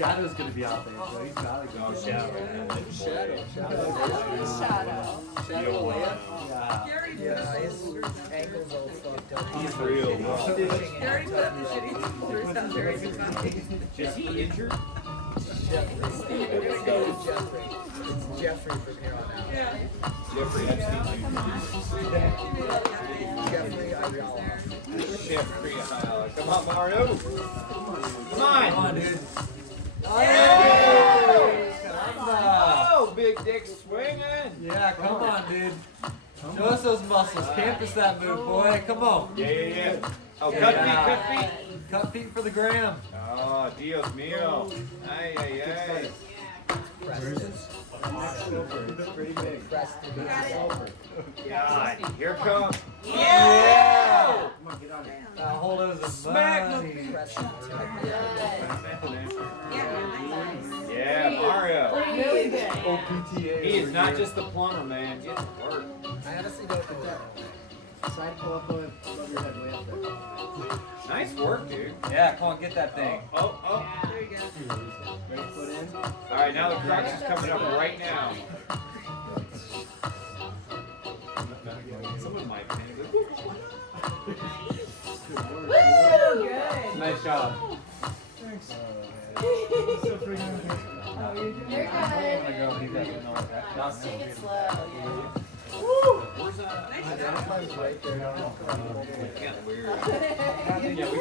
Shadow's gonna be out there, so he's gotta go. Oh, Shadow. Shadow Lamb? Yeah. Yeah, his ankle's all fucked up. He's real. Gary put up the shitty pictures out there every time. Is he injured? Jeffrey. We're gonna go with Jeffrey. It's Jeffrey from here on out. Yeah. Jeffrey Epstein. Jeffrey Ayala. Jeffrey Ayala. Come on, Mario. Come on. Come on, dude. Hey! Caramba. Oh, big dick swinging. Yeah, come on, dude. Show us those muscles. Campus that move, boy. Come on. Yeah. Oh, Yeah. cut feet. Cut feet for the gram. Oh, Dios mío. Ay. Pretty big. Preston. God, here comes. Yeah! Hold those in Smack money. Preston. Yeah, Mario. Really good. OPTA. He is not just the plumber, man. Get to work. I honestly don't think that. Side pull up above your head way up there. Nice work, dude. Yeah, come on, get that thing. Oh. There you go. Ready foot in. All right, now the crux is coming up right now. Someone might think. Woo! Good. Nice job. You're good. Take it slow. Where's that? Nice job. Sometimes right there. Kind of weird. Yeah, we. Hanging out.